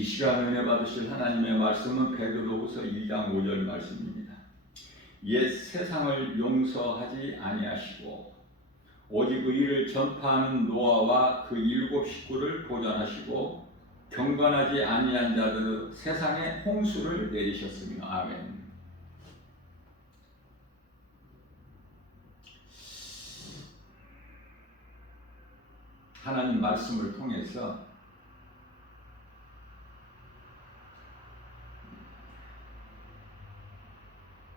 이 시간 은혜 받으실 하나님의 말씀은 베드로후서 2장 5절 말씀입니다. 옛 세상을 용서하지 아니하시고 오직 의를 전파하는 노아와 그 7 식구를 보존하시고 경건하지 아니한 자들 세상에 홍수를 내리셨으며. 아멘. 하나님 말씀을 통해서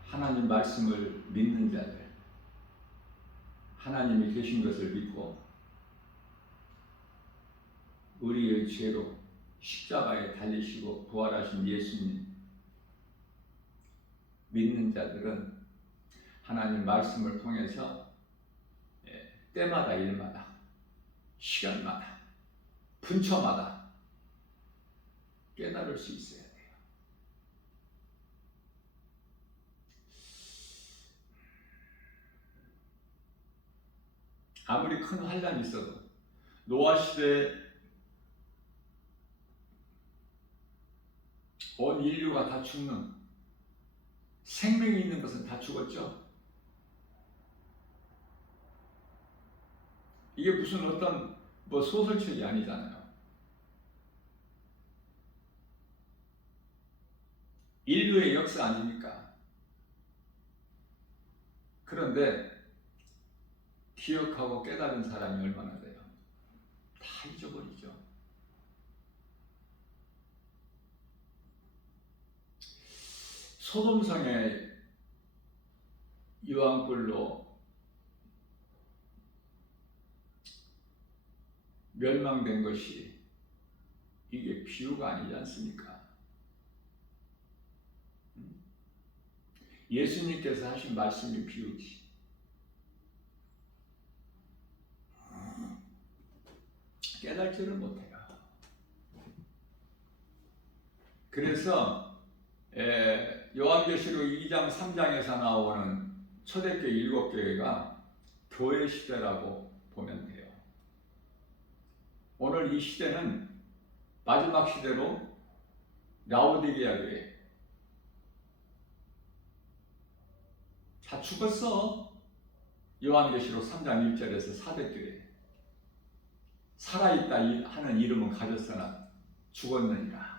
하나님 말씀을 믿는 자들, 하나님이 계신 것을 믿고 우리의 죄로 십자가에 달리시고 부활하신 예수님 믿는 자들은 하나님 말씀을 통해서 때마다 일마다 시간마다 분초마다 깨달을 수 있어야 돼요. 아무리 큰 환란이 있어도 노아 시대에 온 인류가 다 죽는, 생명이 있는 것은 다 죽었죠. 이게 무슨 어떤 소설책이 아니잖아요. 인류의 역사 아닙니까? 그런데 기억하고 깨달은 사람이 얼마나 돼요? 다 잊어버리죠. 소돔성에 유황불로 멸망된 것이 이게 비유가 아니지 않습니까? 예수님께서 하신 말씀이 비유지. 깨달지를 못해요. 그래서 요한계시록 2장 3장에서 나오는 초대교회 7교회가 교회 시대라고 보면 돼요. 오늘 이 시대는 마지막 시대로 라오디게아 교회 다 죽었어. 요한계시록 3장 1절에서 사대교회 살아있다 하는 이름은 가졌으나 죽었느니라.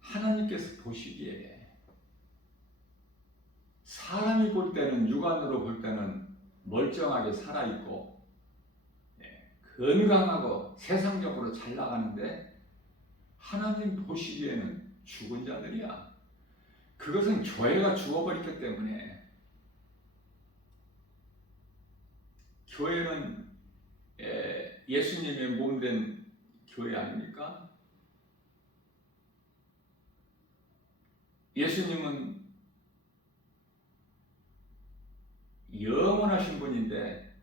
하나님께서 보시기에 사람이 볼 때는, 육안으로 볼 때는 멀쩡하게 살아있고 건강하고 세상적으로 잘 나가는데 하나님 보시기에는 죽은 자들이야. 그것은 교회가 죽어버렸기 때문에. 교회는 예수님의 몸된 교회 아닙니까? 예수님은 영원하신 분인데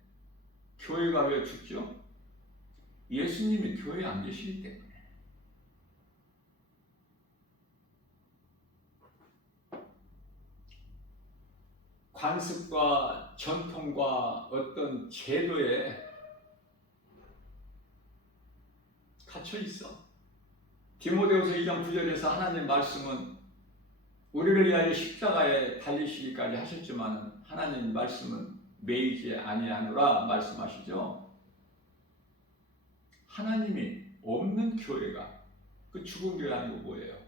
교회가 왜 죽죠? 예수님이 교회에 안 계시기 때문에. 관습과 전통과 어떤 제도에 갇혀 있어. 디모데후서 2장 9절에서 하나님 말씀은 우리를 위하여 십자가에 달리시기까지 하셨지만 하나님 말씀은 매이지 아니하노라 말씀하시죠. 하나님이 없는 교회가 그 죽은 교회 아니고 뭐예요?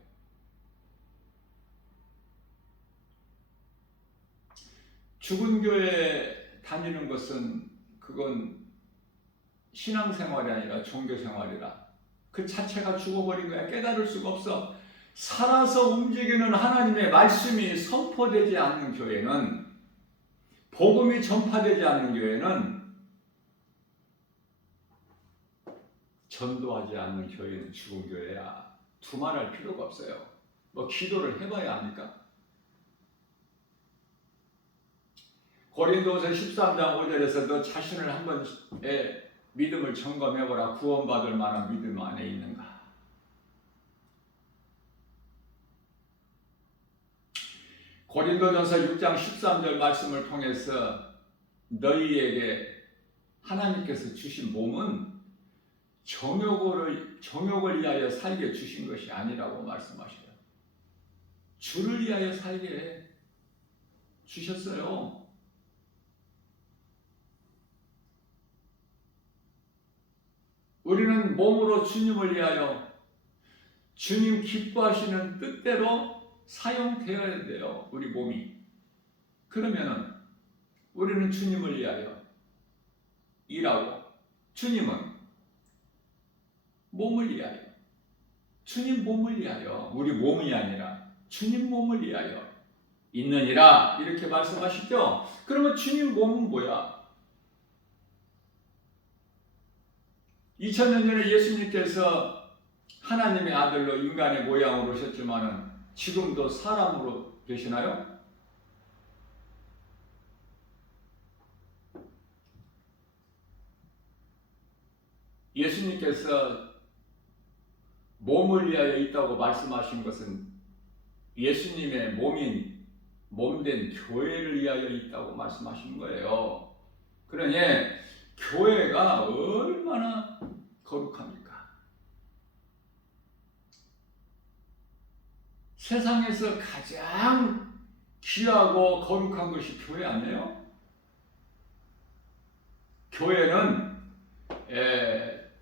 죽은 교회에 다니는 것은 그건 신앙생활이 아니라 종교생활이라. 그 자체가 죽어버린 거야. 깨달을 수가 없어. 살아서 움직이는 하나님의 말씀이 선포되지 않는 교회는, 복음이 전파되지 않는 교회는, 전도하지 않는 교회는 죽은 교회야. 두말할 필요가 없어요. 기도를 해봐야 합니까? 고린도서 13장 5절에서 너 자신을 한번 믿음을 점검해보라. 구원받을 만한 믿음 안에 있는가? 고린도전서 6장 13절 말씀을 통해서 너희에게 하나님께서 주신 몸은 정욕을 위하여 살게 주신 것이 아니라고 말씀하셔요. 주를 위하여 살게 주셨어요. 우리는 몸으로 주님을 위하여 주님 기뻐하시는 뜻대로 사용되어야 돼요. 우리 몸이. 그러면은 우리는 주님을 위하여 일하고, 주님은 몸을 위하여, 주님 몸을 위하여, 우리 몸이 아니라 주님 몸을 위하여 있느니라 이렇게 말씀하시죠. 그러면 주님 몸은 뭐야? 2000년 전에 예수님께서 하나님의 아들로 인간의 모양으로 오셨지만은 지금도 사람으로 계시나요? 예수님께서 몸을 위하여 있다고 말씀하신 것은 예수님의 몸된 교회를 위하여 있다고 말씀하신 거예요. 그러니 교회가 얼마나 거룩합니까? 세상에서 가장 귀하고 거룩한 것이 교회 아니에요? 교회는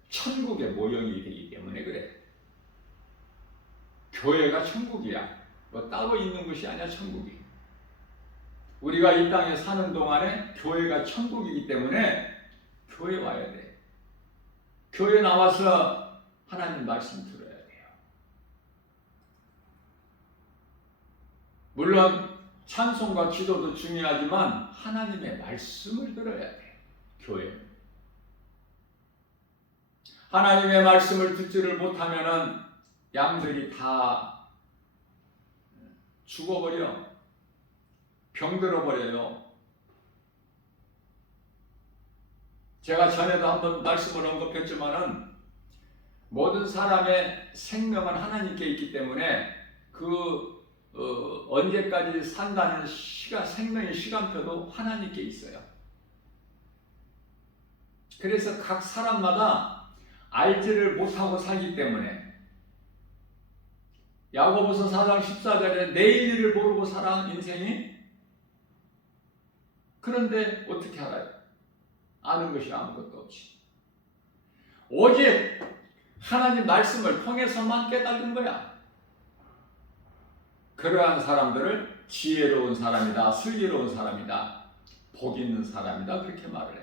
천국의 모형이 되기 때문에 그래. 교회가 천국이야. 뭐 따로 있는 것이 아니야, 천국이. 우리가 이 땅에 사는 동안에 교회가 천국이기 때문에 교회 와야 돼. 교회 나와서 하나님 말씀 들어야 돼요. 물론 찬송과 기도도 중요하지만 하나님의 말씀을 들어야 돼. 교회는. 하나님의 말씀을 듣지를 못하면은 양들이 다 죽어버려. 병들어버려요. 제가 전에도 한번 말씀을 언급했지만은 모든 사람의 생명은 하나님께 있기 때문에 언제까지 산다는 생명의 시간표도 하나님께 있어요. 그래서 각 사람마다 알지를 못하고 살기 때문에 야고보서 4장 14절에 내일 일을 모르고 살아 인생이. 그런데 어떻게 알아요? 아는 것이 아무것도 없이 오직 하나님 말씀을 통해서만 깨달은 거야. 그러한 사람들을 지혜로운 사람이다, 슬기로운 사람이다, 복 있는 사람이다 그렇게 말을 해요.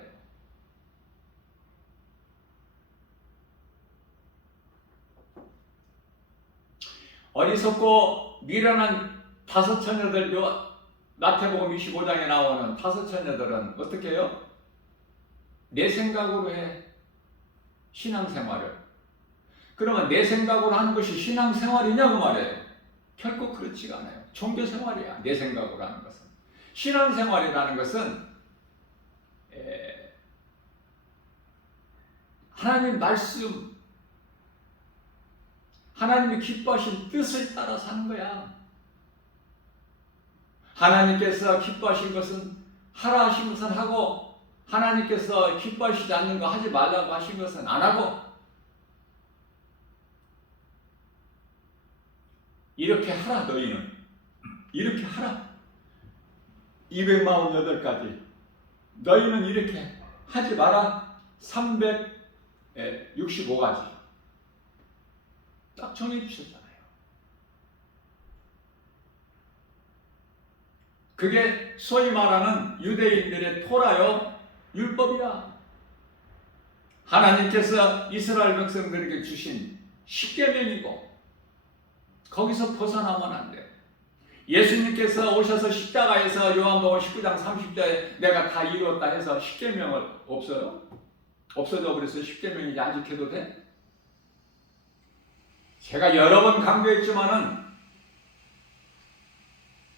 어리석고 미련한 5 처녀들, 마태복음 25장에 나오는 5 처녀들은 어떻게 해요? 내 생각으로 해. 신앙생활을. 그러면 내 생각으로 하는 것이 신앙생활이냐고 말해요. 결코 그렇지가 않아요. 종교생활이야. 내 생각으로 하는 것은. 신앙생활이라는 것은 하나님 말씀, 하나님이 기뻐하신 뜻을 따라 사는 거야. 하나님께서 기뻐하신 것은 하라 하신 것은 하고, 하나님께서 기뻐하시지 않는 거 하지 말라고 하신 것은 안 하고, 이렇게 하라. 너희는 이렇게 하라. 248가지 너희는 이렇게 하지 마라. 365가지 딱 정해 주셨잖아요. 그게 소위 말하는 유대인들의 토라요, 율법이야. 하나님께서 이스라엘 백성들에게 주신 십계명이고 거기서 벗어나면 안 돼. 예수님께서 오셔서 십자가에서 요한복음 19장 30절에 내가 다 이루었다 해서 십계명을 없어요? 없어져 버려서 십계명이 야직해도 돼? 제가 여러 번 강조했지만은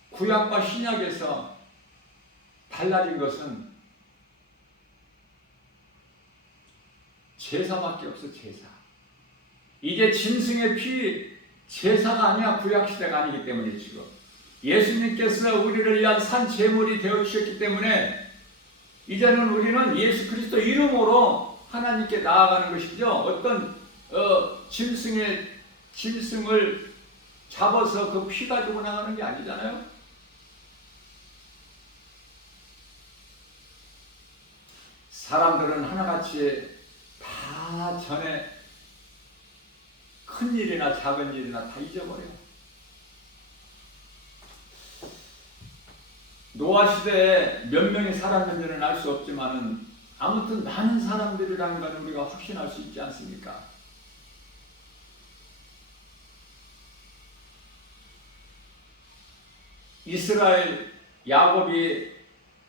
구약과 신약에서 달라진 것은 제사밖에 없어. 제사. 이제 짐승의 피 제사가 아니야. 구약 시대가 아니기 때문에 지금 예수님께서 우리를 위한 산 제물이 되어 주셨기 때문에 이제는 우리는 예수 그리스도 이름으로 하나님께 나아가는 것이죠. 어떤 짐승을 잡아서 그 피 가지고 나가는 게 아니잖아요. 사람들은 하나같이 다 전에 큰 일이나 작은 일이나 다 잊어버려요. 노아 시대에 몇 명이 살았는지는 알 수 없지만은 아무튼 많은 사람들이라는 걸 우리가 확신할 수 있지 않습니까? 이스라엘 야곱이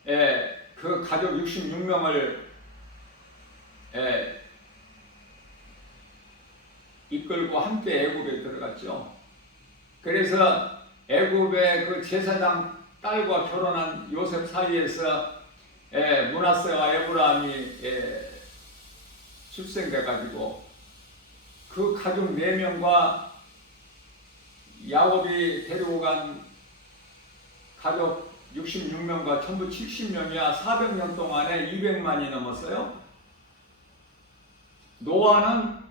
그 가족 66명을 이끌고 함께 애굽에 들어갔죠. 그래서 애굽의 그 제사장 딸과 결혼한 요셉 사이에서 므낫세와 에브라임이 출생돼 가지고 그 가족 4명과 야곱이 데리고 간 가족 66명과 전부 70명이야 400년 동안에 200만이 넘었어요. 노아는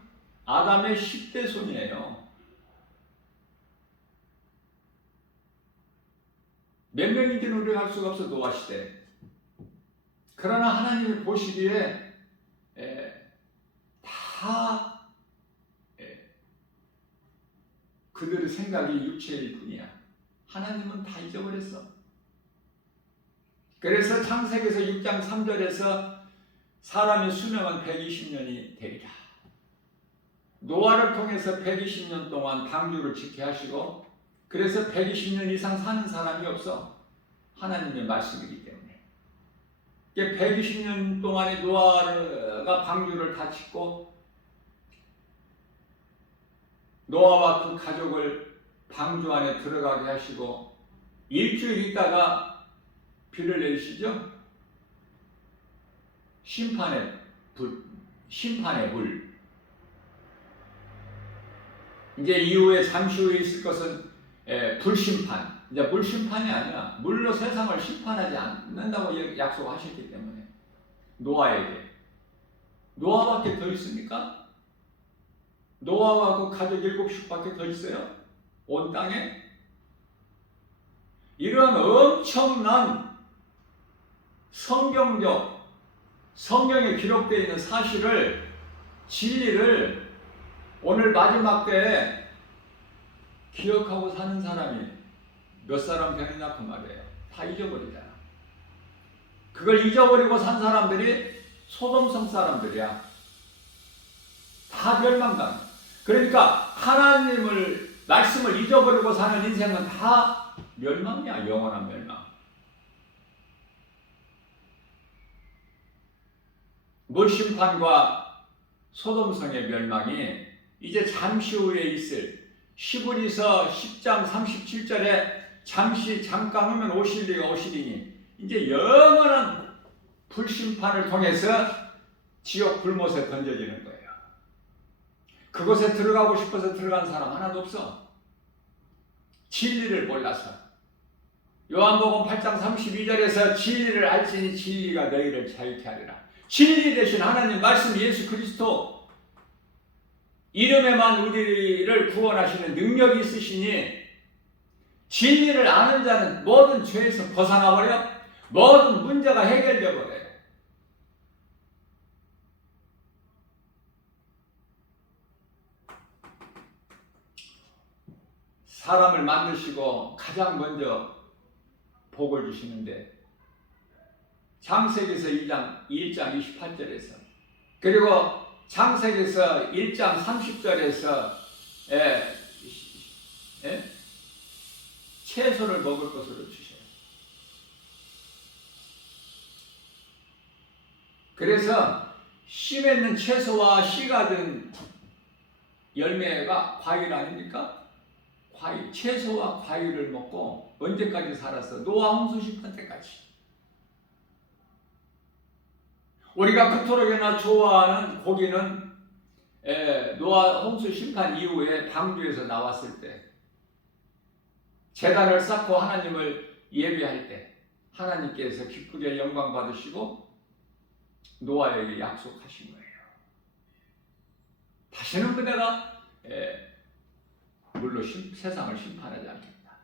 아담의 10대 손이에요. 몇 명인지는 우리가 알 수가 없어, 노아 시대. 그러나 하나님이 보시기에 다 그들의 생각이 육체일 뿐이야. 하나님은 다 잊어버렸어. 그래서 창세기에서 6장 3절에서 사람의 수명은 120년이 되리라. 노아를 통해서 120년 동안 방주를 지게 하시고, 그래서 120년 이상 사는 사람이 없어. 하나님의 말씀이기 때문에. 120년 동안에 노아가 방주를 다 짓고 노아와 그 가족을 방주 안에 들어가게 하시고 일주일 있다가 비를 내리시죠. 심판의 불. 이제 이후에 잠시 후에 있을 것은 불심판. 이제 물심판이 아니라 물로 세상을 심판하지 않는다고 약속하셨기 때문에 노아에게. 노아밖에 더 있습니까? 노아와 그 가족 7씩밖에 더 있어요? 온 땅에? 이런 엄청난 성경에 기록되어 있는 사실을, 진리를 오늘 마지막 때에 기억하고 사는 사람이 몇 사람 되느냐 그 말이에요. 다 잊어버리잖아. 그걸 잊어버리고 산 사람들이 소돔성 사람들이야. 다 멸망당. 그러니까 하나님을 말씀을 잊어버리고 사는 인생은 다 멸망이야. 영원한 멸망. 물심판과 소돔성의 멸망이 이제 잠시 후에 있을 히브리서 10장 37절에 잠깐 후면 오실리가 오시리니 이제 영원한 불심판을 통해서 지옥 불못에 던져지는 거예요. 그곳에 들어가고 싶어서 들어간 사람 하나도 없어. 진리를 몰라서. 요한복음 8장 32절에서 진리를 알지니 진리가 너희를 자유케 하리라. 진리 대신 하나님 말씀 예수 그리스도 이름에만 우리를 구원하시는 능력이 있으시니 진리를 아는 자는 모든 죄에서 벗어나 버려. 모든 문제가 해결되어 버려요. 사람을 만드시고 가장 먼저 복을 주시는데 창세기에서 1장 28절에서 그리고 창세기에서 1장 30절에서 채소를 먹을 것으로 주셔요. 그래서 씨 맺는 채소와 씨가 든 열매가 과일 아닙니까? 과일, 채소와 과일을 먹고 언제까지 살았어? 노아 홍수 심판 때까지. 우리가 그토록이나 좋아하는 고기는 노아 홍수 심판 이후에 방주에서 나왔을 때 제단을 쌓고 하나님을 예배할 때 하나님께서 기쁘게 영광 받으시고 노아에게 약속하신 거예요. 다시는 그대가 물로 세상을 심판하지 않겠다.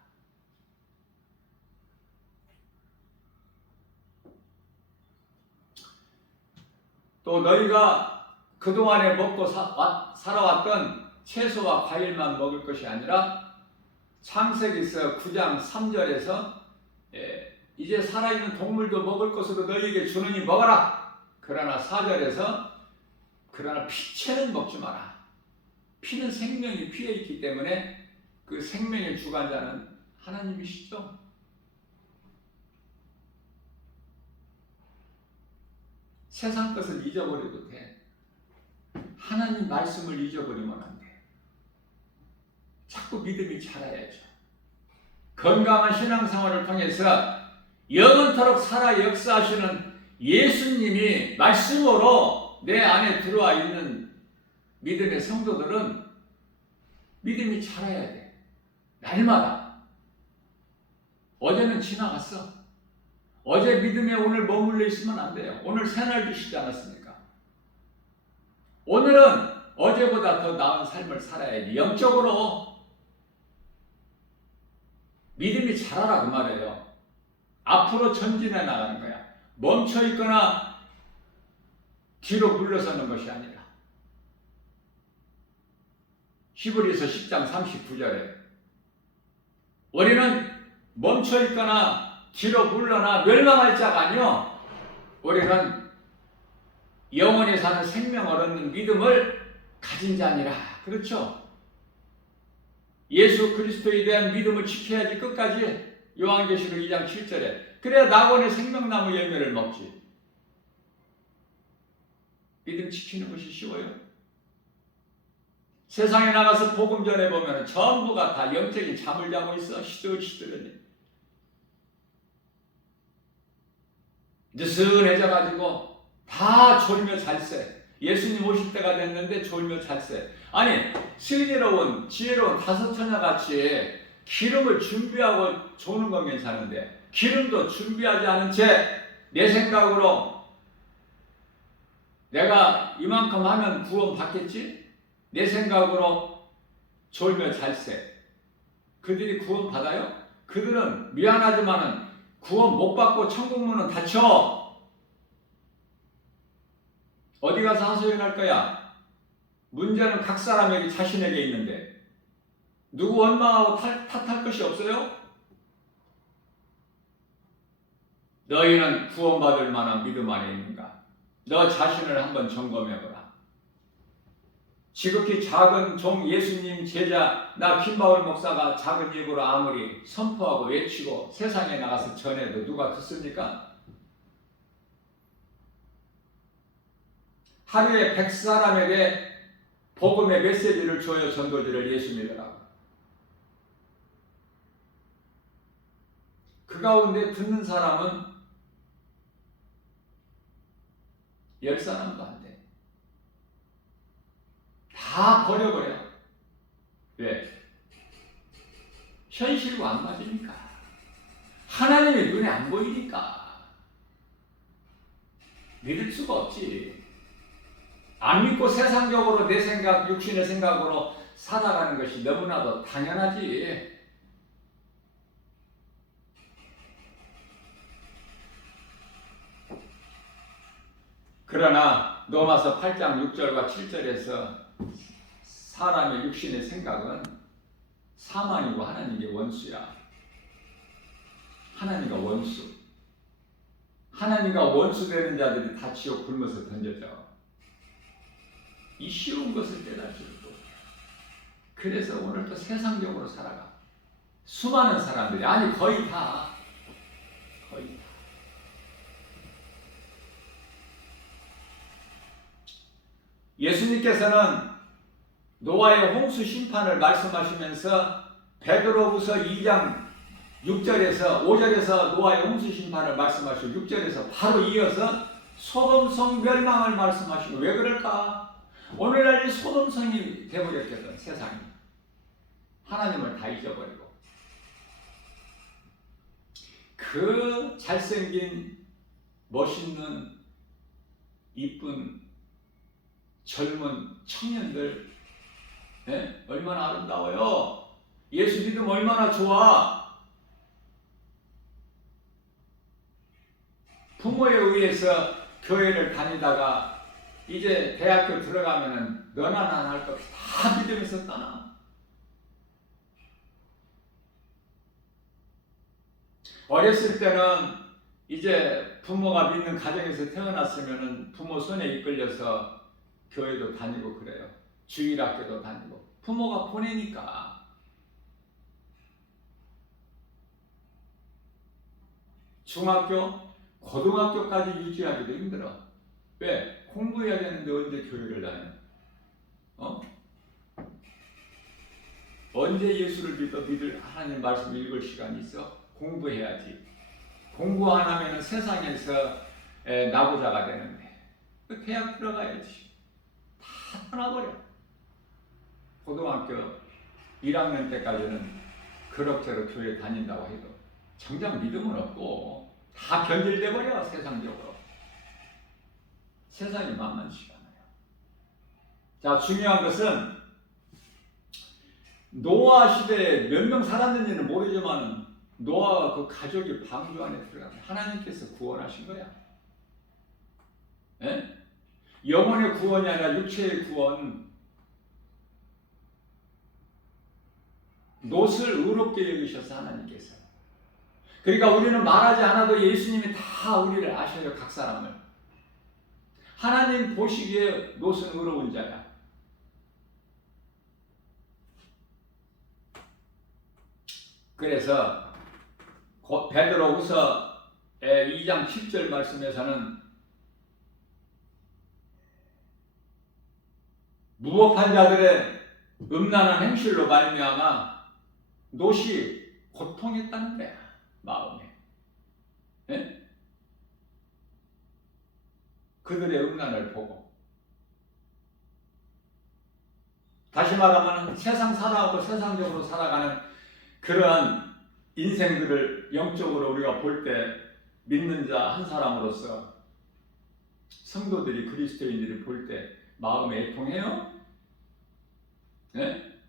또 너희가 그동안에 먹고 살아왔던 채소와 과일만 먹을 것이 아니라 창세기서 9장 3절에서 이제 살아있는 동물도 먹을 것으로 너희에게 주느니 먹어라. 그러나 4절에서 그러나 피채는 먹지 마라. 피는 생명이 피에 있기 때문에 그 생명의 주관자는 하나님이시죠. 세상 것을 잊어버려도 돼. 하나님 말씀을 잊어버리면 안 돼. 자꾸 믿음이 자라야죠. 건강한 신앙생활을 통해서 영원토록 살아 역사하시는 예수님이 말씀으로 내 안에 들어와 있는 믿음의 성도들은 믿음이 자라야 돼. 날마다. 어제는 지나갔어. 어제 믿음에 오늘 머물러 있으면 안 돼요. 오늘 새날 주시지 않았습니까? 오늘은 어제보다 더 나은 삶을 살아야지. 영적으로 믿음이 자라라 그 말이에요. 앞으로 전진해 나가는 거야. 멈춰 있거나 뒤로 물러서는 것이 아니라. 히브리서 10장 39절에 우리는 멈춰 있거나 뒤로 물러나 멸망할 자가 아니요 우리는 영원히 사는 생명을 얻는 믿음을 가진 자니라. 그렇죠? 예수 그리스도에 대한 믿음을 지켜야지 끝까지. 요한계시록 2장 7절에 그래야 낙원의 생명나무 열매를 먹지. 믿음 지키는 것이 쉬워요? 세상에 나가서 복음 전해보면 전부가 다 영적인 잠을 자고 있어. 시들시들하니 느슨해져가지고 다 졸며 잘세. 예수님 오실 때가 됐는데 졸며 잘세. 아니 슬기로운 지혜로운 다섯 처녀같이 기름을 준비하고 조는 건 괜찮은데 기름도 준비하지 않은 채 내 생각으로 내가 이만큼 하면 구원 받겠지? 내 생각으로 졸며 잘세. 그들이 구원 받아요? 그들은 미안하지만은 구원 못 받고 천국 문은 닫혀. 어디 가서 하소연할 거야? 문제는 각 사람에게 자신에게 있는데 누구 원망하고 탓할 것이 없어요? 너희는 구원받을 만한 믿음 안에 있는가? 너 자신을 한번 점검해보라. 지극히 작은 종 예수님 제자 나 김바울 목사가 작은 입으로 아무리 선포하고 외치고 세상에 나가서 전해도 누가 듣습니까? 하루에 100사람에게 복음의 메시지를 줘요. 전도지를 예수 믿으라고. 그 가운데 듣는 사람은 10사람도 안 돼. 다 버려버려. 왜? 현실과 안 맞으니까. 하나님의 눈에 안 보이니까. 믿을 수가 없지. 안 믿고 세상적으로 내 생각, 육신의 생각으로 살아가는 것이 너무나도 당연하지. 그러나 로마서 8장 6절과 7절에서 사람의 육신의 생각은 사망이고 하나님의 원수야. 하나님과 원수. 하나님과 원수 되는 자들이 다 지옥 굶어서 던져져. 이 쉬운 것을 깨닫지 못해. 그래서 오늘도 세상적으로 살아가. 수많은 사람들이, 아니 거의 다. 예수님께서는 노아의 홍수 심판을 말씀하시면서 베드로후서 2장 6절에서 5절에서 노아의 홍수 심판을 말씀하시고 6절에서 바로 이어서 소돔성 멸망을 말씀하시고 왜 그럴까? 오늘날 이 소돔성이 되어버렸거든. 세상이 하나님을 다 잊어버리고 그 잘생긴 멋있는 이쁜 젊은 청년들, 예? 얼마나 아름다워요. 예수 믿으면 얼마나 좋아. 부모에 의해서 교회를 다니다가 이제 대학교 들어가면은 너나 나나 할 것 없이 다 믿으면서 떠나. 어렸을 때는 이제 부모가 믿는 가정에서 태어났으면은 부모 손에 이끌려서 교회도 다니고 그래요. 주일학교도 다니고. 부모가 보내니까. 중학교, 고등학교까지 유지하기도 힘들어. 왜? 공부해야 되는데 언제 교회를 다녀? 언제 예수를 믿을 하나님 말씀 읽을 시간이 있어? 공부해야지. 공부 안 하면 세상에서 나부자가 되는데. 대학 들어가야지. 다 떠나버려. 고등학교 1학년 때까지는 그럭저럭 교회 다닌다고 해도 정작 믿음은 없고 다 변질돼 버려. 세상적으로. 세상이 만만치가 않아요. 자, 중요한 것은 노아 시대에 몇 명 살았는지는 모르지만 노아와 그 가족이 방주 안에 들어가면 하나님께서 구원하신 거야. 예? 영혼의 구원이 아니라 육체의 구원. 롯을 의롭게 여기셔서 하나님께서. 그러니까 우리는 말하지 않아도 예수님이 다 우리를 아셔요. 각 사람을. 하나님 보시기에 롯은 의로운 자야. 그래서 베드로후서 2장 10절 말씀에서는 무법한 자들의 음란한 행실로 말미암아 롯이 고통했다는 거야. 마음에. 네? 그들의 음란을 보고. 다시 말하면 세상 살아가고 세상적으로 살아가는 그러한 인생들을 영적으로 우리가 볼 때 믿는 자 한 사람으로서 성도들이 그리스도인들이 볼 때 마음에 애통해요? 네?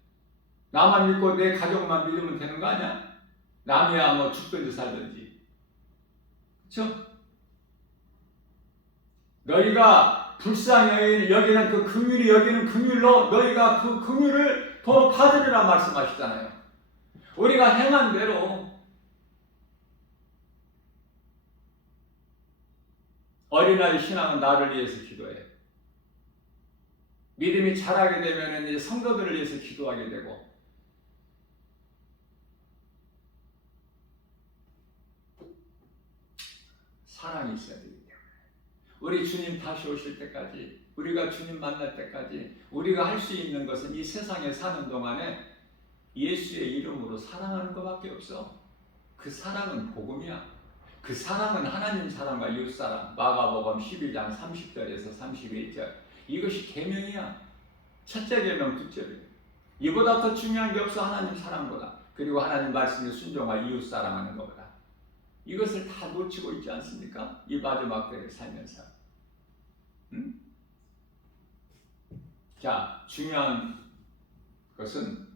나만 믿고 내 가족만 믿으면 되는 거 아니야? 남이야 뭐 죽든지 살든지. 그렇죠? 너희가 불쌍히 여기는 그 긍휼히 여기는 긍휼로 너희가 그 긍휼을 더 받으리라 말씀하시잖아요. 우리가 행한 대로 어린아이 신앙은 나를 위해서 기도해. 믿음이 자라게 되면 이제 성도들을 위해서 기도하게 되고, 사랑이 있어야 되기 때문에 우리 주님 다시 오실 때까지, 우리가 주님 만날 때까지 우리가 할 수 있는 것은 이 세상에 사는 동안에 예수의 이름으로 사랑하는 것밖에 없어. 그 사랑은 복음이야. 그 사랑은 하나님 사랑과 이웃 사랑. 마가복음 12장 30절에서 31절. 이것이 계명이야. 첫째 계명, 둘째를. 이보다 더 중요한 게 없어. 하나님 사랑보다. 그리고 하나님 말씀에 순종과 이웃 사랑하는 것보다. 이것을 다 놓치고 있지 않습니까? 이 마지막 때를 살면서. 응? 자, 중요한 것은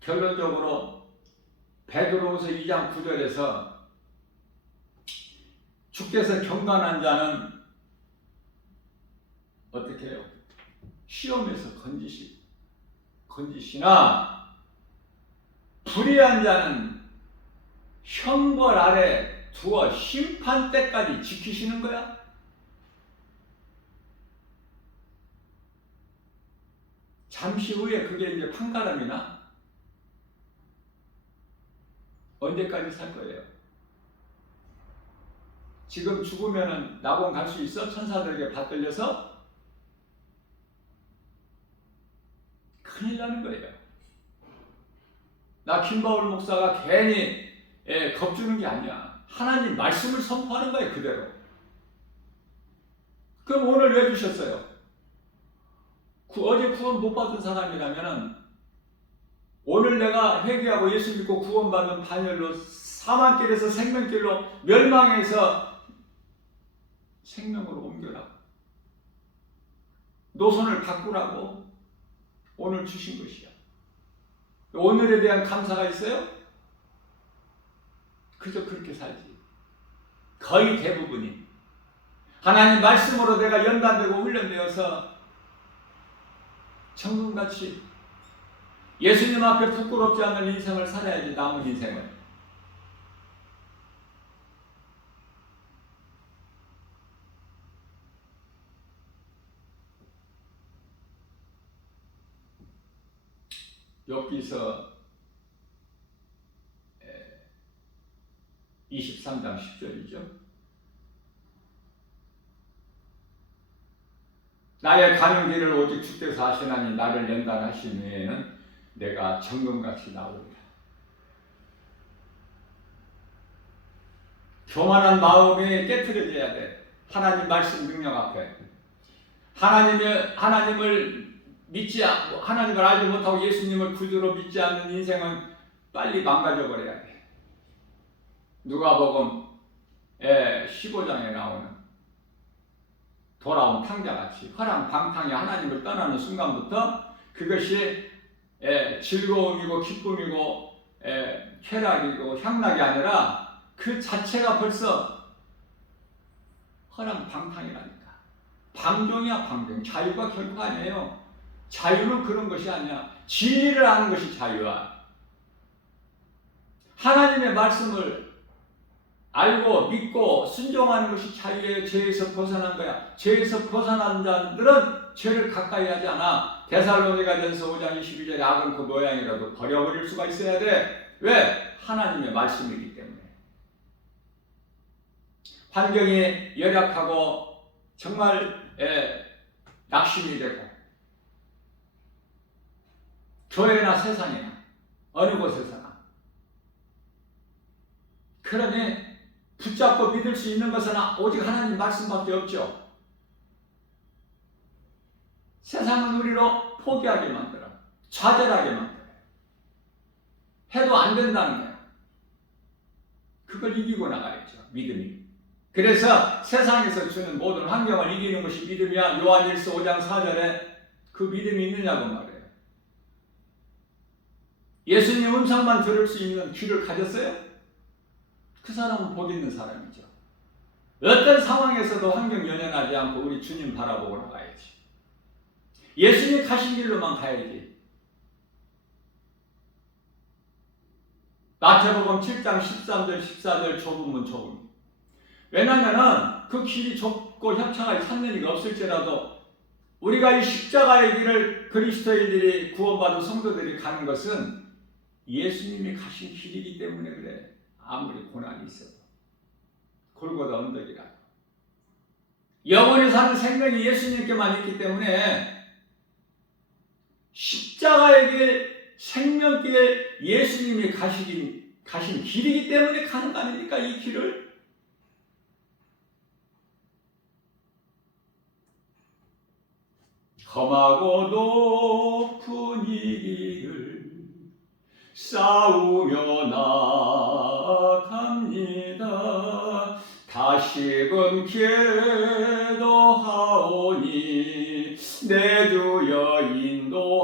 결론적으로 베드로후서 2장 9절에서 주께서 경건한 자는 어떻게 해요? 시험에서 건지시나 불의한 자는 형벌 아래 두어 심판 때까지 지키시는 거야. 잠시 후에 그게 이제 판가름이 나. 언제까지 살 거예요? 지금 죽으면은 낙원 갈 수 있어? 천사들에게 받들려서? 큰일 나는 거예요. 나 김바울 목사가 괜히 겁주는 게 아니야. 하나님 말씀을 선포하는 거예요, 그대로. 그럼 오늘 왜 주셨어요? 어제 구원 못 받은 사람이라면은 오늘 내가 회개하고 예수 믿고 구원받은 반열로 사망길에서 생명길로, 멸망에서 생명으로 옮겨라. 노선을 바꾸라고 오늘 주신 것이야. 오늘에 대한 감사가 있어요? 그저 그렇게 살지. 거의 대부분이 하나님 말씀으로 내가 연단되고 훈련되어서 천금같이 예수님 앞에 부끄럽지 않은 인생을 살아야지. 남은 인생을. 욥기서 23장 10절이죠. 나의 가는 길을 오직 주께서 하시나니 나를 연단하신 후에는 내가 정금같이 나오리라. 교만한 마음이 깨트려져야 돼. 하나님 말씀 능력 앞에. 하나님을 믿지 않고, 하나님을 알지 못하고 예수님을 구주로 믿지 않는 인생은 빨리 망가져 버려야 돼. 누가복음 15장에 나오는 돌아온 탕자같이 허랑방탕이 하나님을 떠나는 순간부터 그것이 즐거움이고 기쁨이고 쾌락이고 향락이 아니라 그 자체가 벌써 허랑방탕이라니까. 방종이야, 방종. 자유가 결코 아니에요. 자유는 그런 것이 아니야. 진리를 아는 것이 자유야. 하나님의 말씀을 알고 믿고 순종하는 것이 자유예요. 죄에서 벗어난 거야. 죄에서 벗어난 자들은 죄를 가까이 하지 않아. 데살로니가전서 5장 22절에 악은 그 모양이라도 버려버릴 수가 있어야 돼. 왜? 하나님의 말씀이기 때문에. 환경이 열악하고 정말 낙심이 되고, 교회나 세상이나 어느 곳에서나, 그러니 붙잡고 믿을 수 있는 것은 오직 하나님 말씀밖에 없죠. 세상은 우리로 포기하게 만들어, 좌절하게 만들어. 해도 안 된다는 거예요. 그걸 이기고 나가야죠, 믿음이. 그래서 세상에서 주는 모든 환경을 이기는 것이 믿음이야. 요한일서 5장 4절에 그 믿음이 있느냐고 말해요. 예수님 음성만 들을 수 있는 귀를 가졌어요? 그 사람은 복 있는 사람이죠. 어떤 상황에서도 환경 연연하지 않고 우리 주님 바라보고 나가야지. 예수님 가신 길로만 가야지. 마태복음 7장 13절 14절 좁으면. 왜냐하면 그 길이 좁고 협착하게 찾는 이가 없을지라도 우리가 이 십자가의 길을 그리스도인들이 구원받은 성도들이 가는 것은 예수님이 가신 길이기 때문에 그래. 아무리 고난이 있어도. 골고다 언덕이라. 영원히 사는 생명이 예수님께만 있기 때문에 십자가의 길, 생명길, 예수님이 가신 길이기 때문에 가는 거 아닙니까? 이 길을. 험하고 높은 이 길을 싸우며 나갑니다. 다시금 기도하오니 내 주여 인도하소서.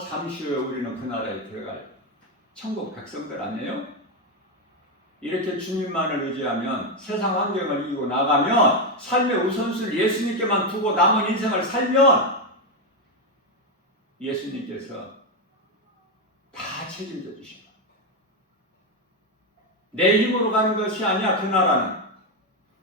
잠시 후에 우리는 그 나라에 들어갈 천국 백성들 아니에요? 이렇게 주님만을 의지하면, 세상 환경을 이기고 나가면, 삶의 우선순위를 예수님께만 두고 남은 인생을 살면 예수님께서 다 책임져 주십니다. 내 힘으로 가는 것이 아니야. 그 나라는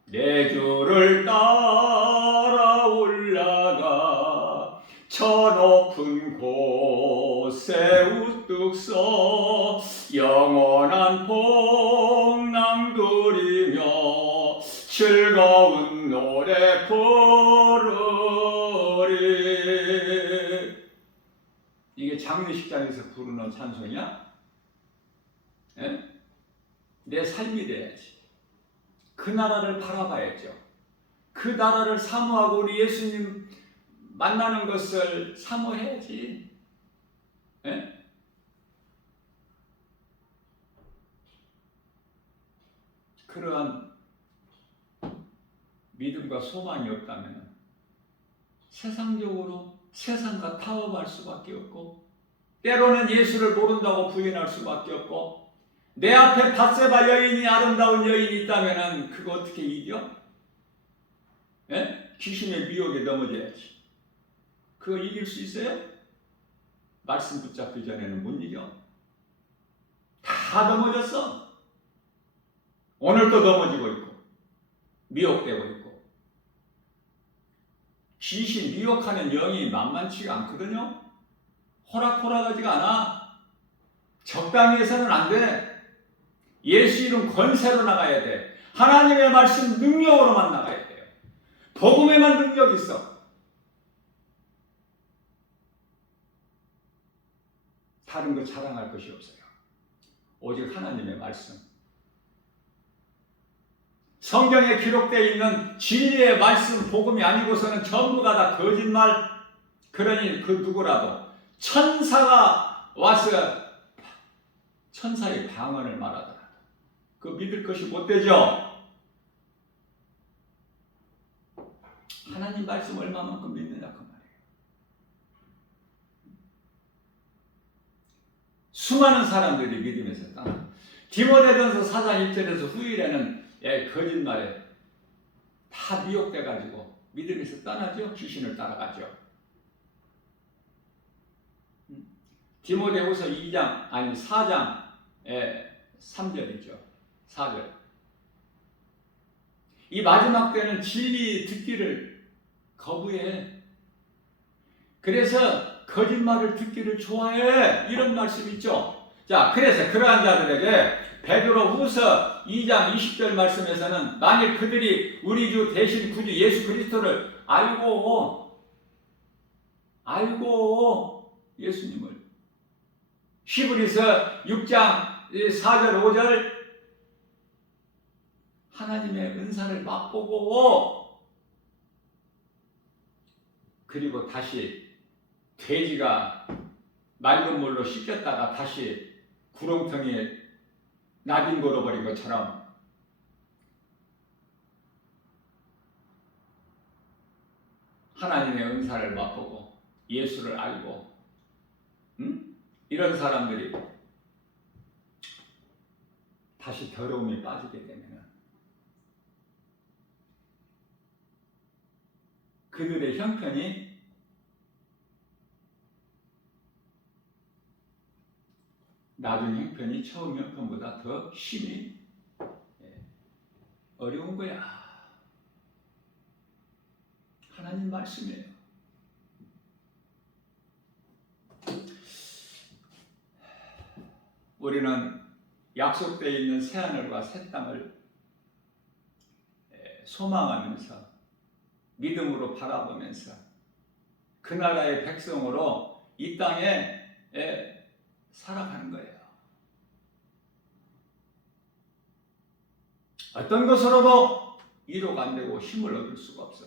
내 주를 따라 올라가 저 높은 곳에 우뚝 서 영원한 복랑 누리며 즐거운 노래 부르리. 이게 장례식장에서 부르는 찬송이야? 예? 내 삶이 돼야지. 그 나라를 바라봐야죠. 그 나라를 사모하고 우리 예수님 만나는 것을 사모해야지. 예? 그러한 믿음과 소망이 없다면 세상적으로 세상과 타협할 수밖에 없고, 때로는 예수를 모른다고 부인할 수밖에 없고, 내 앞에 밧세바 여인이 아름다운 여인이 있다면 그거 어떻게 이겨? 예? 귀신의 미혹에 넘어져야지. 그거 이길 수 있어요? 말씀 붙잡기 전에는 못 이겨. 다 넘어졌어. 오늘도 넘어지고 있고 미혹되고 있고. 귀신 미혹하는 영이 만만치가 않거든요. 호락호락하지가 않아. 적당히 해서는 안 돼. 예수 이름 권세로 나가야 돼. 하나님의 말씀 능력으로만 나가야 돼요. 복음에만 능력이 있어. 다른 거 자랑할 것이 없어요. 오직 하나님의 말씀. 성경에 기록되어 있는 진리의 말씀, 복음이 아니고서는 전부가 다 거짓말. 그러니 그 누구라도 천사가 와서 천사의 방언을 말하더라도 그 믿을 것이 못 되죠. 하나님 말씀 얼마만큼 믿느냐 그 말이에요. 수많은 사람들이 믿음에서 떠나. 디모데전서 4장 1절에서 후일에는 거짓말에 다 미혹돼가지고 믿음에서 떠나죠. 귀신을 따라가죠. 디모데후서 4장 3절이죠. 4절. 이 마지막 때는 진리 듣기를 거부해. 그래서 거짓말을 듣기를 좋아해. 이런 말씀이 있죠. 자, 그래서 그러한 자들에게 베드로후서 2장 20절 말씀에서는 만일 그들이 우리 주 대신 구주 예수 그리스도를 알고 예수님을, 히브리서 6장 4절 5절 하나님의 은사를 맛보고, 그리고 다시 돼지가 맑은 물로 씻겼다가 다시 구렁텅이에 나딘 걸어버린 것처럼 하나님의 은사를 맛보고 예수를 알고 이런 사람들이 다시 더러움에 빠지게 되면 그들의 형편이 나중 형편이 처음 형편보다 더 심히 어려운 거야. 하나님 말씀이에요. 우리는 약속되어 있는 새하늘과 새 땅을 소망하면서 믿음으로 바라보면서 그 나라의 백성으로 이 땅에 살아가는 거예요. 어떤 것으로도 위로가 안 되고 힘을 얻을 수가 없어.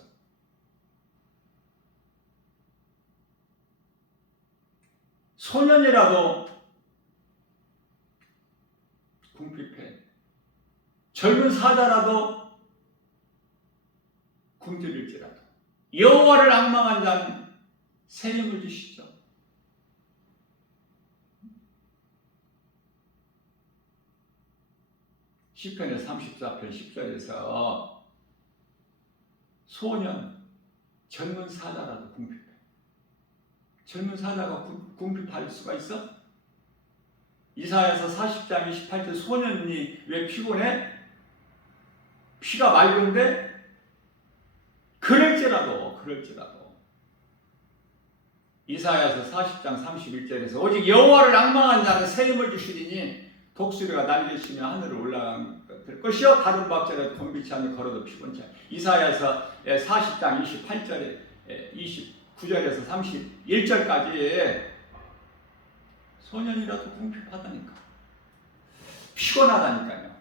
소년이라도 궁핍해. 젊은 사자라도 굶주릴지라도 여호와를 앙망한 자는 새 힘을 주시죠. 시편의 34편 10절에서 소년, 젊은 사자라도 궁핍해. 젊은 사자가 궁핍할 수가 있어? 이사야서 40장 28절 소년이 왜 피곤해? 피가 맑은데? 그럴지라도 이사야서 40장 31절에서 오직 여호와를 앙망한 자는 새 힘을 주시리니 독수리가 날개치며 하늘을 올라간 것이요 다른 박자를 곤비치 않는 걸어도 피곤치 않아. 이사야서 40장 28절에 29절에서 31절까지 소년이라도 궁핍하다니까. 피곤하다니까요.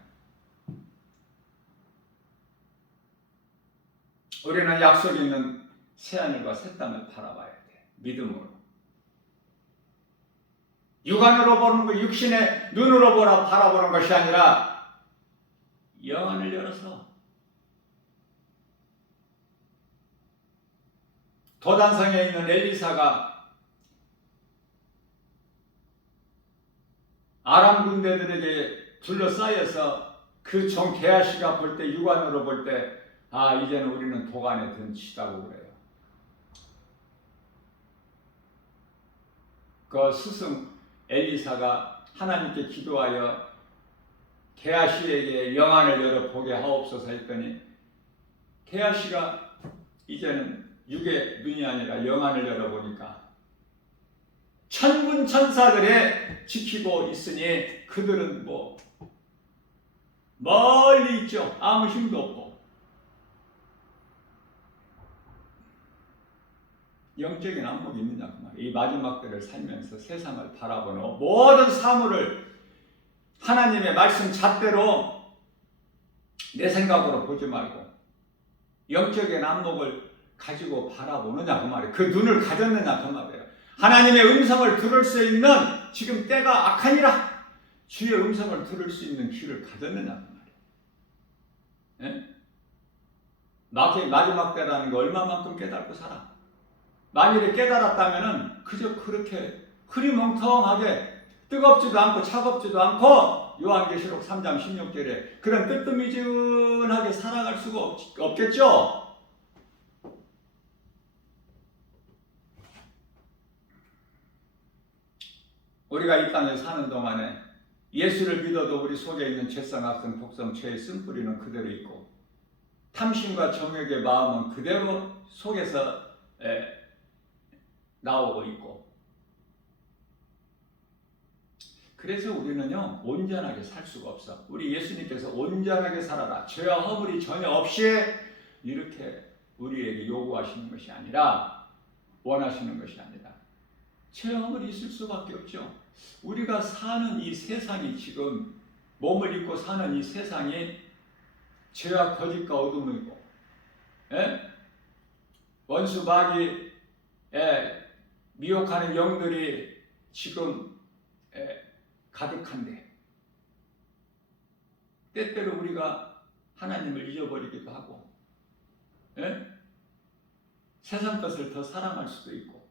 우리는 약속이 있는 새하늘과 새 땅을 바라봐야 돼. 믿음으로. 육안으로 보는 거, 육신의 눈으로 바라보는 것이 아니라 영안을 열어서 도단성에 있는 엘리사가 아람 군대들에게 둘러싸여서 그 종 게하시가 볼 때, 육안으로 볼 때, 아, 이제는 우리는 도간에 든 치다고 그래요. 그 스승 엘리사가 하나님께 기도하여 게하시에게 영안을 열어 보게 하옵소서 했더니 게하시가 이제는 육의 눈이 아니라 영안을 열어보니까 천군 천사들에 지키고 있으니 그들은 뭐 멀리 있죠. 아무 힘도 없고 영적인 안목이 있느냐 그 말이에요. 이 마지막 때를 살면서 세상을 바라보는 모든 사물을 하나님의 말씀 잣대로 내 생각으로 보지 말고 영적인 안목을 가지고 바라보느냐 그 말이에요. 그 눈을 가졌느냐 그 말이에요. 하나님의 음성을 들을 수 있는 지금 때가 악하니라 주의 음성을 들을 수 있는 귀를 가졌느냐 그 말이에요. 예? 마지막 때라는 거 얼마만큼 깨닫고 살아. 만일에 깨달았다면 그저 그렇게 흐리멍텅하게 뜨겁지도 않고 차갑지도 않고 요한계시록 3장 16절에 그런 뜨뜻미지근하게 살아갈 수가 없겠죠. 우리가 이 땅에 사는 동안에 예수를 믿어도 우리 속에 있는 죄성, 악성, 독성, 죄의 쓴뿌리는 그대로 있고 탐심과 정욕의 마음은 그대로 속에서 나오고 있고 그래서 우리는요 온전하게 살 수가 없어. 우리 예수님께서 온전하게 살아라 죄와 허물이 전혀 없이 이렇게 우리에게 요구하시는 것이 아니라 원하시는 것이 아니라 죄와 허물이 있을 수밖에 없죠. 우리가 사는 이 세상이 지금 몸을 입고 사는 이 세상이 죄와 거짓과 어둠이고 원수 마귀 미혹하는 영들이 지금 가득한데 때때로 우리가 하나님을 잊어버리기도 하고 세상 것을 더 사랑할 수도 있고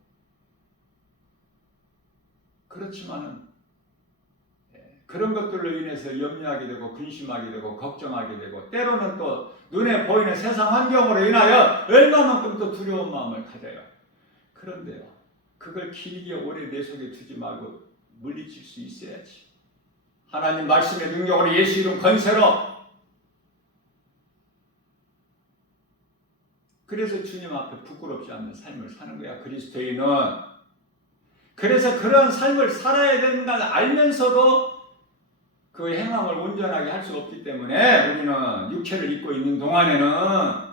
그렇지만은 그런 것들로 인해서 염려하게 되고 근심하게 되고 걱정하게 되고 때로는 또 눈에 보이는 세상 환경으로 인하여 얼마만큼 또 두려운 마음을 가져요. 그런데요 그걸 길게 오래 내 속에 두지 말고 물리칠 수 있어야지. 하나님 말씀의 능력으로 예수 이름 건세로 그래서 주님 앞에 부끄럽지 않는 삶을 사는 거야 그리스도인은. 그래서 그런 삶을 살아야 된다는 알면서도 그 행함을 온전하게 할 수 없기 때문에 우리는 육체를 입고 있는 동안에는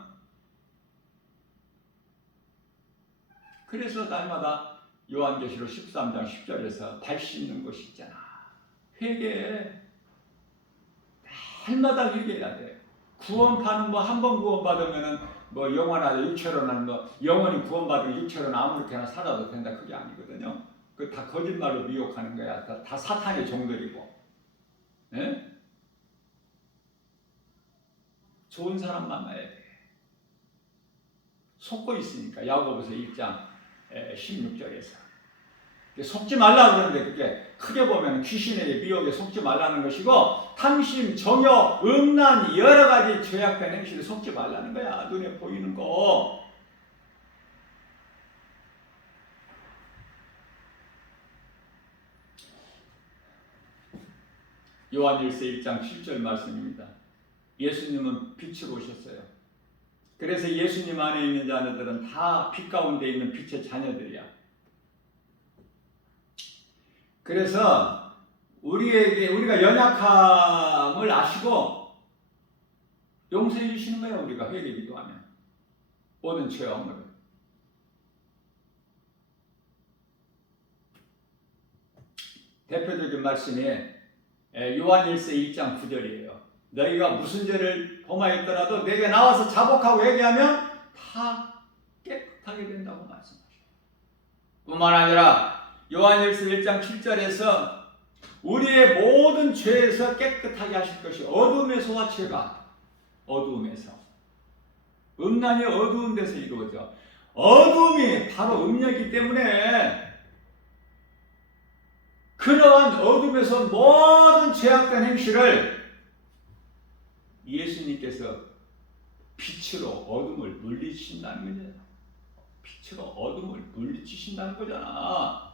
그래서 날마다 요한계시록 13장 10절에서 발 씻는 것이 있잖아. 회개해. 날마다 회개해야 돼. 구원받는 한 번 구원받으면은 영원하다 육체로는 영원히 구원받으면 육체로는 아무렇게나 살아도 된다 그게 아니거든요. 그 다 거짓말로 미혹하는 거야. 다 사탄의 종들이고. 예? 좋은 사람 만나야 돼. 속고 있으니까 야고보서 1장 16절에서 속지 말라 그러는데 그게 크게 보면 귀신에게 미혹에 속지 말라는 것이고 탐심, 정욕, 음란 여러 가지 죄악된 행실에 속지 말라는 거야. 눈에 보이는 거. 요한일서 1장 7절 말씀입니다. 예수님은 빛으로 오셨어요. 그래서 예수님 안에 있는 자녀들은 다 빛 가운데 있는 빛의 자녀들이야. 그래서 우리가 연약함을 아시고 용서해 주시는 거예요. 우리가 회개 기도하면 모든 죄와 허물을. 대표적인 말씀이 요한일서 1장 9절이에요. 너희가 무슨 죄를 범하였더라도 내게 나와서 자복하고 회개하면 다 깨끗하게 된다고 말씀하셔요. 뿐만 아니라 요한일서 1장 7절에서 우리의 모든 죄에서 깨끗하게 하실 것이 어둠에서와 죄가 어두움에서 음란이 어두운 데서 이루어져 어둠이 바로 음녀이기 때문에 그러한 어둠에서 모든 죄악된 행실을 예수님께서 빛으로 어둠을 물리치신다는 거잖아. 빛으로 어둠을 물리치신다는 거잖아.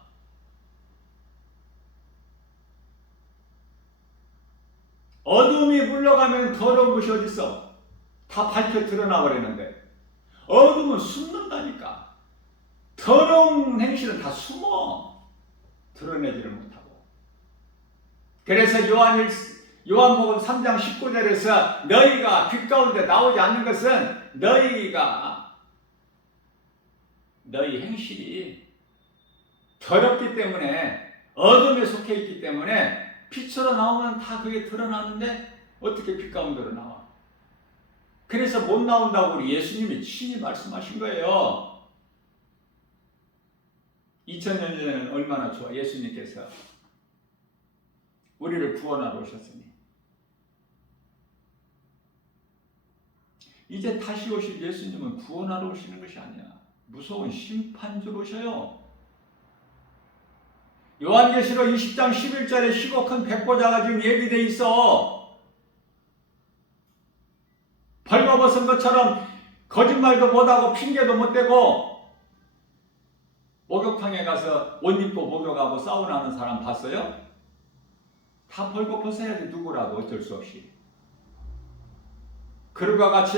어둠이 물러가면 더러운 것이 어딨어? 다 밝혀 드러나 버리는데 어둠은 숨는다니까. 더러운 행실은 다 숨어 드러내지를 못하고. 그래서 요한복음 3장 19절에서 너희가 빛 가운데 나오지 않는 것은 너희 행실이 더럽기 때문에 어둠에 속해 있기 때문에 빛으로 나오면 다 그게 드러나는데 어떻게 빛 가운데로 나와? 그래서 못 나온다고 우리 예수님이 친히 말씀하신 거예요. 2000년 전에는 얼마나 좋아. 예수님께서 우리를 구원하러 오셨으니 이제 다시 오실 예수님은 구원하러 오시는 것이 아니야. 무서운 심판주로 오셔요. 요한계시록 20장 11절에 희고 큰 백보자가 지금 예비되어 있어. 벌거벗은 것처럼 거짓말도 못하고 핑계도 못대고 목욕탕에 가서 옷 입고 목욕하고 사우나하는 사람 봤어요? 다 벌거벗어야지 누구라도 어쩔 수 없이. 그들과 같이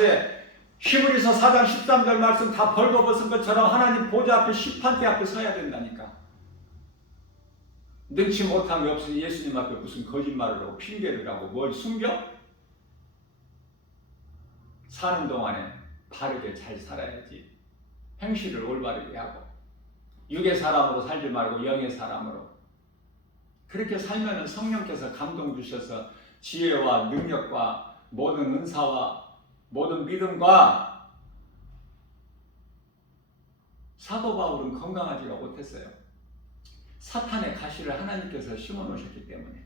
히브리서 4장 13절 말씀 다 벌거벗은 것처럼 하나님 보좌 앞에 심판대 앞에 서야 된다니까. 능치 못한 게 없으니 예수님 앞에 무슨 거짓말을 하고 핑계를 하고 뭘 숨겨? 사는 동안에 바르게 잘 살아야지. 행실을 올바르게 하고 육의 사람으로 살지 말고 영의 사람으로. 그렇게 살면은 성령께서 감동 주셔서 지혜와 능력과 모든 은사와 모든 믿음과 사도 바울은 건강하지가 못했어요. 사탄의 가시를 하나님께서 심어 놓으셨기 때문에.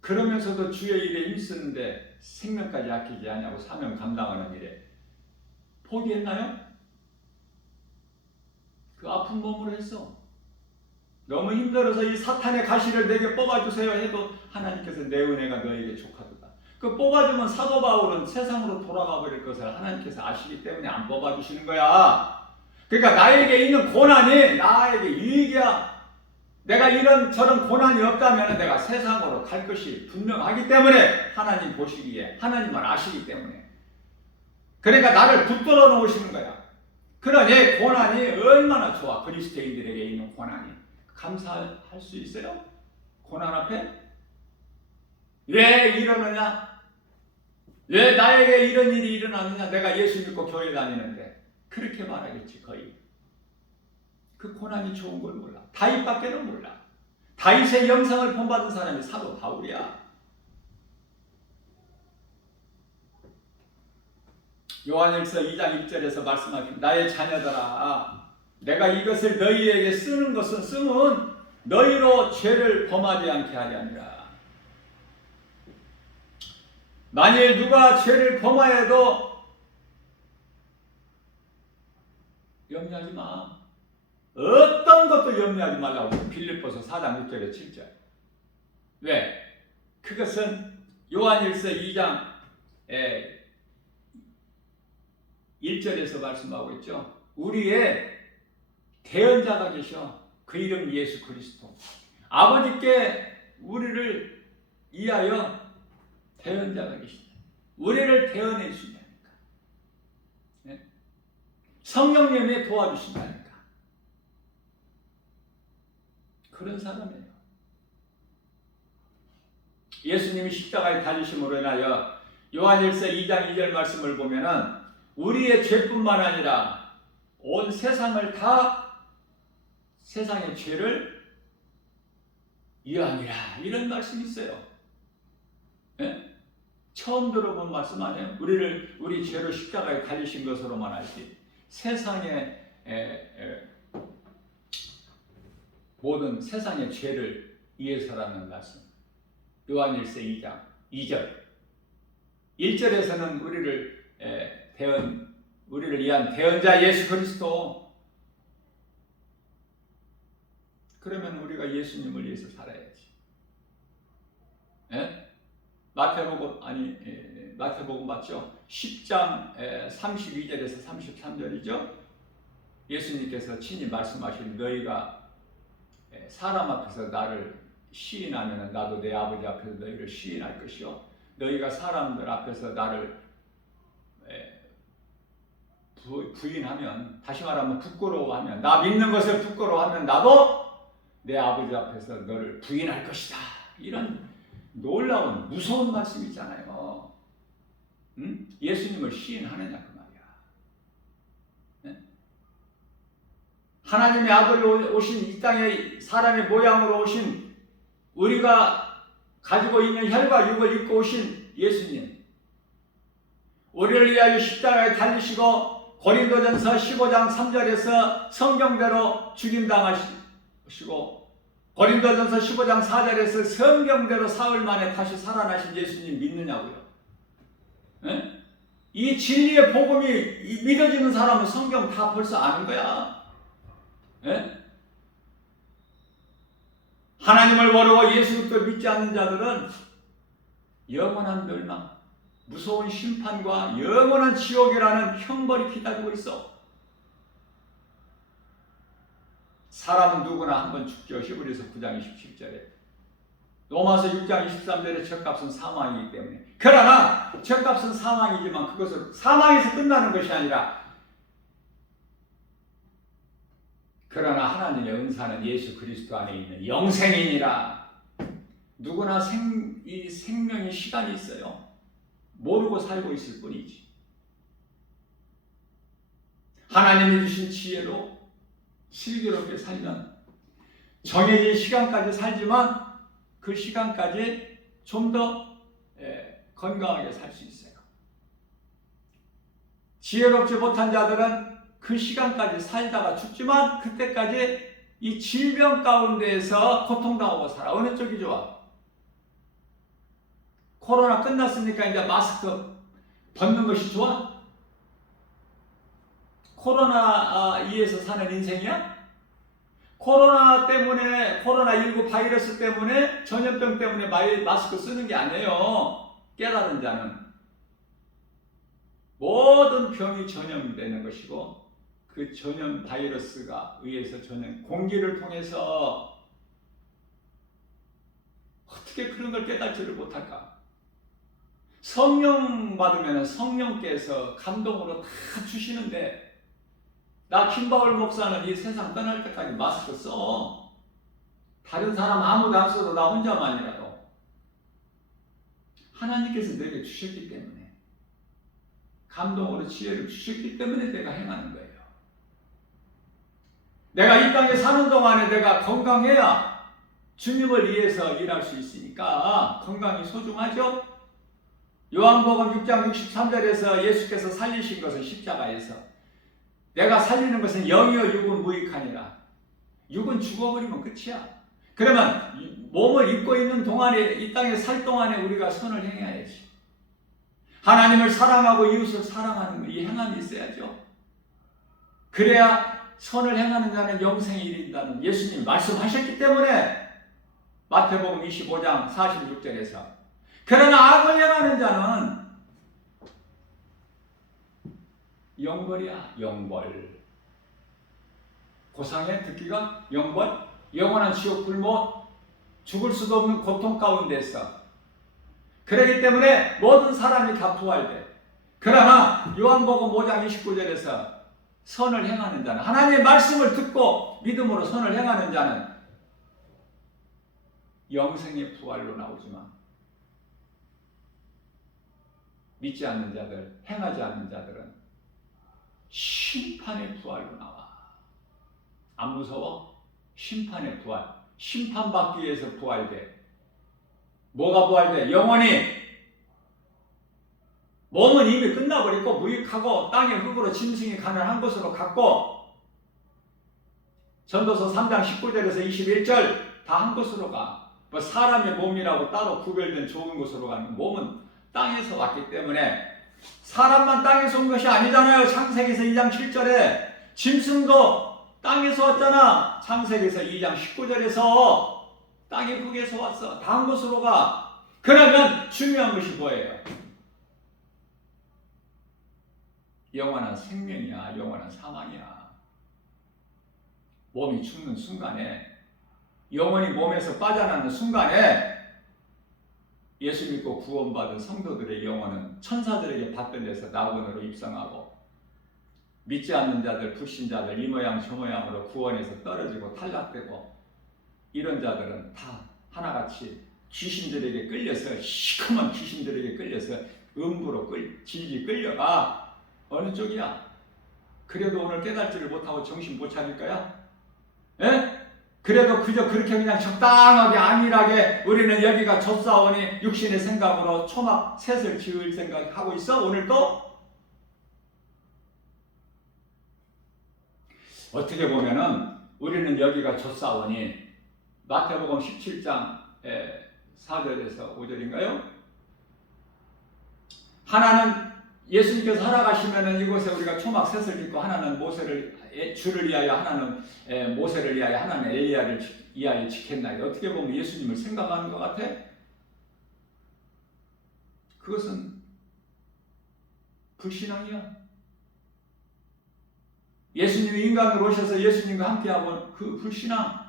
그러면서도 주의 일에 힘쓰는데 생명까지 아끼지 않냐고 사명 감당하는 일에 포기했나요? 그 아픈 몸으로 했어. 너무 힘들어서 이 사탄의 가시를 내게 뽑아주세요 해도 하나님께서 내 은혜가 너에게 족하도다. 그 뽑아주면 사도 바울은 세상으로 돌아가 버릴 것을 하나님께서 아시기 때문에 안 뽑아주시는 거야. 그러니까 나에게 있는 고난이 나에게 유익이야. 내가 이런 저런 고난이 없다면 내가 세상으로 갈 것이 분명하기 때문에 하나님 보시기에 하나님만 아시기 때문에 그러니까 나를 붙들어 놓으시는 거야. 그러니 고난이 얼마나 좋아. 그리스도인들에게 있는 고난이 감사할 수 있어요? 고난 앞에? 왜 이러느냐? 왜 나에게 이런 일이 일어나느냐? 내가 예수 믿고 교회 다니는데 그렇게 말하겠지 거의. 그 고난이 좋은 걸 몰라. 다윗밖에는 몰라. 다윗의 영상을 본받은 사람이 사도 바울이야. 요한일서 2장 1절에서 말씀하신 나의 자녀들아 내가 이것을 너희에게 쓰는 것은 쓰면 너희로 죄를 범하지 않게 하리 아니라. 만일 누가 죄를 범하여도 염려하지 마. 어떤 것도 염려하지 말라고 빌립보서 4장 6절에 7절. 왜? 그것은 요한일서 2장 1절에서 말씀하고 있죠. 우리의 대언자가 계셔. 그 이름 예수 그리스도. 아버지께 우리를 위하여 대언자가 계시다. 우리를 대언해 주신다니까. 네? 성령님이 도와주신다니까. 그런 사람이에요. 예수님이 십자가에 달리심으로 인하여 요한일서 2장 2절 말씀을 보면은 우리의 죄뿐만 아니라 온 세상을 다 세상의 죄를 이해하니라 이런 말씀이 있어요. 네? 처음 들어본 말씀 아니에요? 우리 죄로 십자가에 달리신 것으로만 알지 세상의 모든 세상의 죄를 위해서라는 말씀. 요한일서 2장 2절. 1절에서는 우리를 위한 대언자 예수 그리스도. 그러면 우리가 예수님을 위해서 살아야지. 예? 마태복음 맞죠? 10장 32절에서 33절이죠. 예수님께서 친히 말씀하신 너희가 사람 앞에서 나를 시인하면 나도 내 아버지 앞에서 너희를 시인할 것이요. 너희가 사람들 앞에서 나를 부인하면, 다시 말하면 부끄러워하면, 나 믿는 것을 부끄러워하면 나도 내 아버지 앞에서 너를 부인할 것이다. 이런 놀라운 무서운 말씀이잖아요. 응? 예수님을 시인하느냐 그 말이야. 네? 하나님의 아들로 오신 이 땅에 사람의 모양으로 오신, 우리가 가지고 있는 혈과 육을 입고 오신 예수님, 우리를 위하여 십자가에 달리시고 고린도전서 15장 3절에서 성경대로 죽임당하시고 고린도전서 15장 4절에서 성경대로 사흘 만에 다시 살아나신 예수님 믿느냐고요. 네? 이 진리의 복음이 믿어지는 사람은 성경 다 벌써 아는 거야. 네? 하나님을 모르고 예수 그리스도 믿지 않는 자들은 영원한 멸망, 무서운 심판과 영원한 지옥이라는 형벌이 기다리고 있어. 사람은 누구나 한번 죽죠. 히브리서 9장 27절에. 로마서 6장 23절에 죗값은 사망이기 때문에. 그러나 죗값은 사망이지만 그것은 사망에서 끝나는 것이 아니라, 그러나 하나님의 은사는 예수 그리스도 안에 있는 영생이니라. 누구나 이 생명의 시간이 있어요. 모르고 살고 있을 뿐이지. 하나님이 주신 지혜로 슬기롭게 살면 정해진 시간까지 살지만 그 시간까지 좀 더 건강하게 살 수 있어요. 지혜롭지 못한 자들은 그 시간까지 살다가 죽지만 그때까지 이 질병 가운데에서 고통당하고 살아. 어느 쪽이 좋아? 코로나 끝났으니까 이제 마스크 벗는 것이 좋아? 코로나2에서 사는 인생이야? 코로나19 바이러스 때문에, 전염병 때문에 마스크 쓰는 게 아니에요. 깨달은 자는 모든 병이 전염되는 것이고, 그 전염 바이러스가 의해서 공기를 통해서 어떻게 그런 걸 깨닫지를 못할까? 성령 받으면 성령께서 감동으로 다 주시는데, 나 김바울 목사는 이 세상 떠날 때까지 마스크 써. 다른 사람 아무도 안 써도 나 혼자만이라도. 하나님께서 내게 주셨기 때문에, 감동으로 지혜를 주셨기 때문에 내가 행하는 거예요. 내가 이 땅에 사는 동안에 내가 건강해야 주님을 위해서 일할 수 있으니까 건강이 소중하죠? 요한복음 6장 63절에서 예수께서 살리신 것은 십자가에서, 내가 살리는 것은 영이요 육은 무익하니라. 육은 죽어버리면 끝이야. 그러면 몸을 입고 있는 동안에, 이 땅에 살 동안에 우리가 선을 행해야지. 하나님을 사랑하고 이웃을 사랑하는 이 행함이 있어야죠. 그래야 선을 행하는 자는 영생에 이른다는 예수님 말씀하셨기 때문에, 마태복음 25장 46절에서. 그러나 악을 행하는 자는 영벌이야. 영벌. 고상에 듣기가 영벌, 영원한 지옥 불못, 죽을 수도 없는 고통 가운데서. 그렇기 때문에 모든 사람이 다 부활돼. 그러나 요한복음 5장 29절에서 선을 행하는 자는, 하나님의 말씀을 듣고 믿음으로 선을 행하는 자는 영생의 부활로 나오지만, 믿지 않는 자들, 행하지 않는 자들은 심판의 부활로 나와. 안 무서워? 심판의 부활. 심판받기 위해서 부활돼. 뭐가 부활돼? 영혼이. 몸은 이미 끝나버리고 무익하고 땅의 흙으로 짐승이 가난한 것으로 갔고, 전도서 3장 19절에서 21절 다 한 곳으로 가. 뭐 사람의 몸이라고 따로 구별된 좋은 곳으로 가는 몸은 땅에서 왔기 때문에 사람만 땅에서 온 것이 아니잖아요. 창세기에서 2장 7절에 짐승도 땅에서 왔잖아. 창세기에서 2장 19절에서 땅의 북에서 왔어. 다 한 곳으로 가. 그러면 중요한 것이 뭐예요? 영원한 생명이야, 영원한 사망이야. 몸이 죽는 순간에, 영혼이 몸에서 빠져나가는 순간에 예수 믿고 구원받은 성도들의 영혼은 천사들에게 받던 데서 낙원으로 입성하고, 믿지 않는 자들, 불신자들 이 모양 저 모양으로 구원에서 떨어지고 탈락되고, 이런 자들은 다 하나같이 귀신들에게 끌려서, 시커먼 귀신들에게 끌려서 음부로 질질 끌려가. 어느 쪽이야? 그래도 오늘 깨닫지를 못하고 정신 못 차릴 거야? 에? 그래도 그저 그렇게 그냥 적당하게 안일하게 우리는 여기가 좁사오니 육신의 생각으로 초막 셋을 지을 생각하고 있어? 오늘도? 어떻게 보면은 우리는 여기가 좁사오니 마태복음 17장 4절에서 5절인가요? 하나는 예수님께서 살아가시면은 이곳에 우리가 초막 셋을 짓고, 하나는 모세를 주를 위하여, 하나는 모세를 위하여, 하나는 엘리야를 위하여 지켰나이다. 어떻게 보면 예수님을 생각하는 것 같아? 그것은 불신앙이야. 예수님이 인간으로 오셔서 예수님과 함께하고 그 불신앙,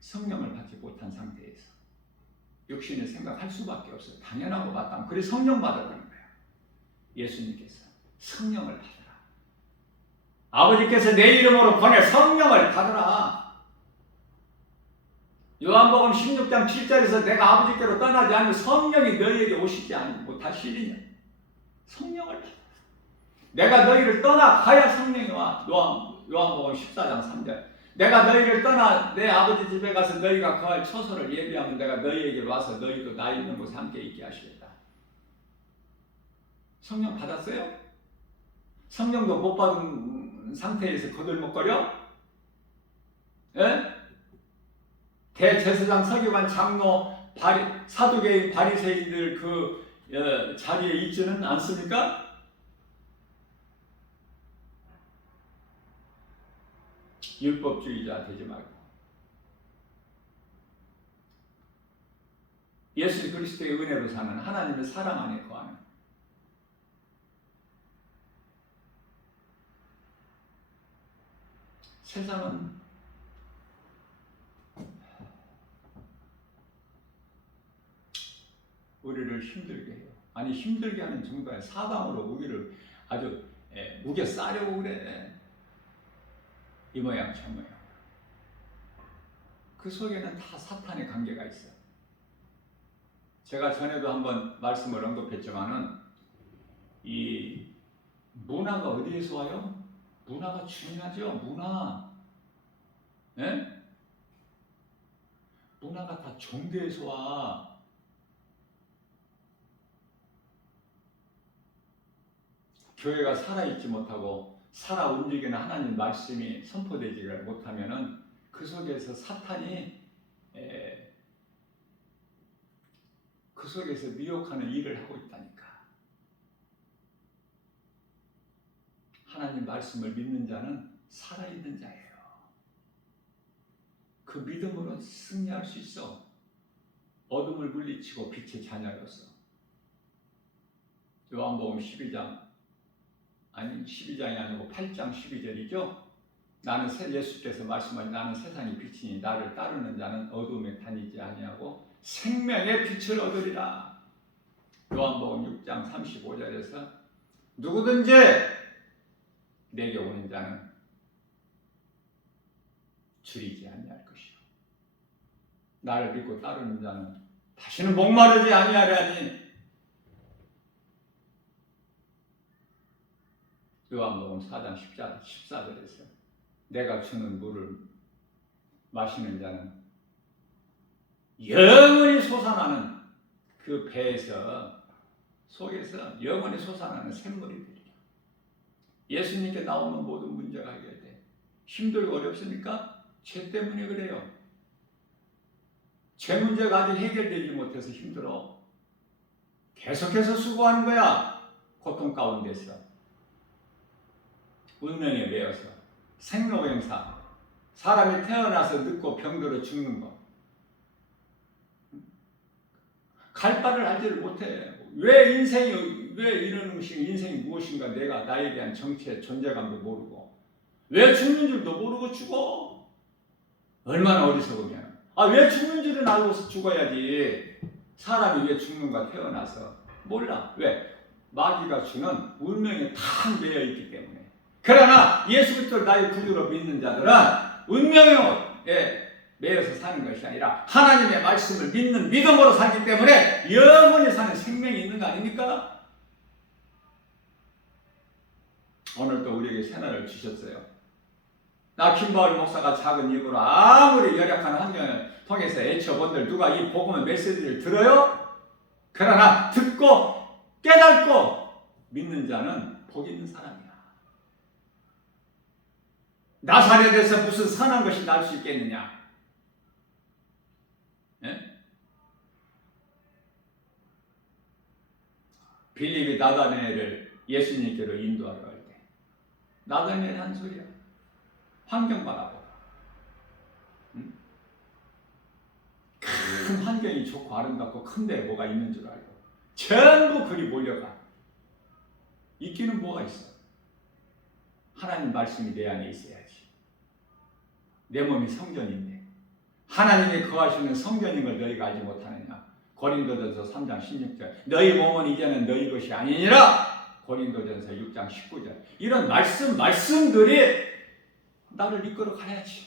성령을 받지 못한 상태에서 육신을 생각할 수밖에 없어요. 당연하고 마땅. 그래서 성령 받으라는 거예요. 예수님께서 성령을 받으라. 아버지께서 내 이름으로 보내 성령을 받으라. 요한복음 16장 7절에서 내가 아버지께로 떠나지 않으면 성령이 너희에게 오시지 못하시리냐. 성령을 받으라. 내가 너희를 떠나가야 성령이 와. 요한복음 14장 3절. 내가 너희를 떠나 내 아버지 집에 가서 너희가 거할 처소를 예비하면 내가 너희에게 와서 너희도 나 있는 곳에 함께 있게 하시겠다. 성령 받았어요? 성령도 못 받은 상태에서 거들먹거려? 예? 대제사장, 서기관, 장로, 사두개인, 바리새인들 그 자리에 있지는 않습니까? 율법주의자 되지 말고 예수 그리스도의 은혜로 사는, 하나님의 사랑 안에 거하는, 세상은 우리를 힘들게 해요. 아니 힘들게 하는 정도야. 사방으로 우리를 아주 무게 싸려고 그래. 이 모양 저 모양. 그 속에는 다 사탄의 관계가 있어. 제가 전에도 한번 말씀을 언급했지만은 이 문화가 어디에서 와요? 문화가 중요하죠. 문화. 예? 문화가 다 종교에서 와. 교회가 살아있지 못하고 살아 움직이는 하나님 말씀이 선포되지를 못하면은 그 속에서 사탄이 그 속에서 미혹하는 일을 하고 있다니까. 하나님 말씀을 믿는 자는 살아있는 자예요. 그 믿음으로 승리할 수 있어. 어둠을 물리치고 빛의 자녀로서. 요한복음 12장이 아니고 8장 12절이죠. 나는 예수께서 말씀하신 나는 세상의 빛이니 나를 따르는 자는 어둠에 다니지 아니하고 생명의 빛을 얻으리라. 요한복음 6장 35절에서 누구든지 내게 오는 자는 줄이지 아니할 것이요 나를 믿고 따르는 자는 다시는 목마르지 아니하리니. 요한복음 4장 14절에서 내가 주는 물을 마시는 자는 영원히 솟아나는 그 배에서 속에서 영원히 솟아나는 샘물이 되리라. 예수님께 나오는 모든 문제가 해결돼. 힘들고 어렵습니까? 죄 때문에 그래요. 죄 문제가 아직 해결되지 못해서 힘들어. 계속해서 수고하는 거야. 고통 가운데서. 운명에 매여서. 생로병사. 사람이 태어나서 늙고 병들어 죽는 거. 갈 바를 알지를 못해. 왜 이런 인생이 무엇인가 내가 나에 대한 정체, 존재감도 모르고. 왜 죽는 줄도 모르고 죽어. 얼마나 어리석으면. 왜 죽는 줄은 알고서 죽어야지. 사람이 왜 죽는가 태어나서. 몰라. 왜? 마귀가 주는 운명에 탁 매여 있기 때문에. 그러나 예수 그리스도를 나의 구주로 믿는 자들은 운명에 매여서 사는 것이 아니라 하나님의 말씀을 믿는 믿음으로 살기 때문에 영원히 사는 생명이 있는 거 아닙니까? 오늘도 우리에게 새날을 주셨어요. 나 김바울 목사가 작은 입으로 아무리 열악한 환경을 통해서 애쳐본들 누가 이 복음의 메시지를 들어요? 그러나 듣고 깨닫고 믿는 자는 복 있는 사람이야. 나사렛에서 무슨 선한 것이 날 수 있겠느냐? 예? 빌립이 나다나엘을 예수님께로 인도하러 갈 때 나다나엘 한 소리야. 환경 바라보고. 응? 큰 환경이 좋고 아름답고 큰데 뭐가 있는 줄 알고 전부 그리 몰려가. 있기는 뭐가 있어? 하나님 말씀이 내 안에 있어야지. 내 몸이 성전인데 하나님이 거하시는 성전인 걸 너희가 알지 못하느냐. 고린도전서 3장 16절. 너희 몸은 이제는 너희 것이 아니니라. 고린도전서 6장 19절. 이런 말씀들이 나를 이끌어 가야지.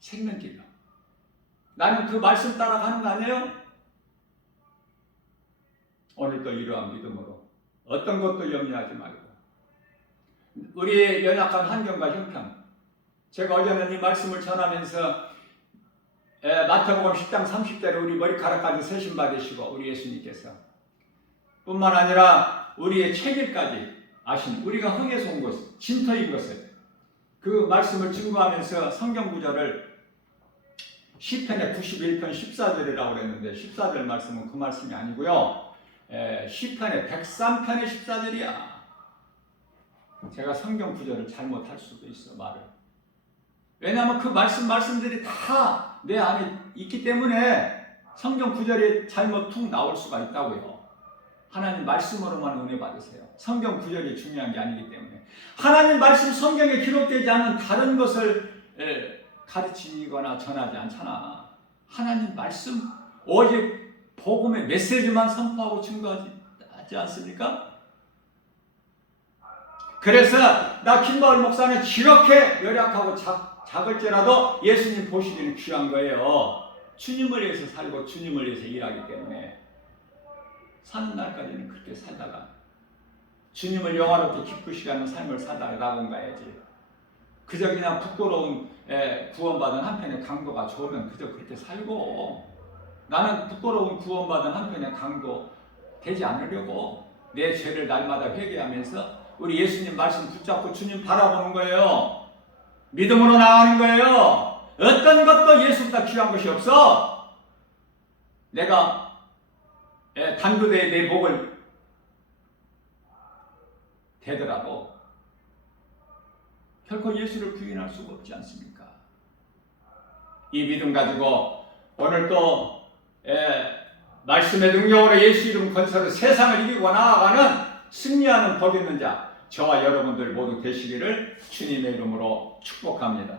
생명길로. 나는 그 말씀 따라가는 거 아니에요? 오늘도 이러한 믿음으로 어떤 것도 염려하지 말고 우리의 연약한 환경과 형편. 제가 어제는 이 말씀을 전하면서 마태복음 10장 30절에 우리 머리카락까지 세심 받으시고 우리 예수님께서 뿐만 아니라 우리의 체질까지 아신 우리가 흙에서 온 것, 진토인 것을 그 말씀을 증거하면서 성경 구절을 시편의 91편 14절이라고 그랬는데 14절 말씀은 그 말씀이 아니고요. 시편의 103편의 14절이야. 제가 성경 구절을 잘못할 수도 있어 말을. 왜냐하면 그 말씀들이 다 내 안에 있기 때문에 성경 구절이 잘못 툭 나올 수가 있다고요. 하나님 말씀으로만 은혜 받으세요. 성경 구절이 중요한 게 아니기 때문에. 하나님 말씀 성경에 기록되지 않은 다른 것을 가르치거나 전하지 않잖아. 하나님 말씀 오직 복음의 메시지만 선포하고 증거하지 않습니까? 그래서 나 김바울 목사는 이렇게 열약하고 작을지라도 예수님 보시기는 귀한 거예요. 주님을 위해서 살고 주님을 위해서 일하기 때문에 사는 날까지는 그렇게 살다가 주님을 영화롭게 기쁘시게 하는 삶을 살다가 낙원 가야지. 그저 그냥 부끄러운 구원받은 한편의 강도가 좋으면 그저 그렇게 살고 나는 부끄러운 구원받은 한편의 강도 되지 않으려고 내 죄를 날마다 회개하면서 우리 예수님 말씀 붙잡고 주님 바라보는 거예요. 믿음으로 나가는 거예요. 어떤 것도 예수보다 귀한 것이 없어. 내가 단두대에 내 목을 대더라도 결코 예수를 부인할 수가 없지 않습니까? 이 믿음 가지고 오늘 또 말씀의 능력으로 예수 이름 건설을 세상을 이기고 나아가는 승리하는 복 있는 자 저와 여러분들 모두 되시기를 주님의 이름으로 축복합니다.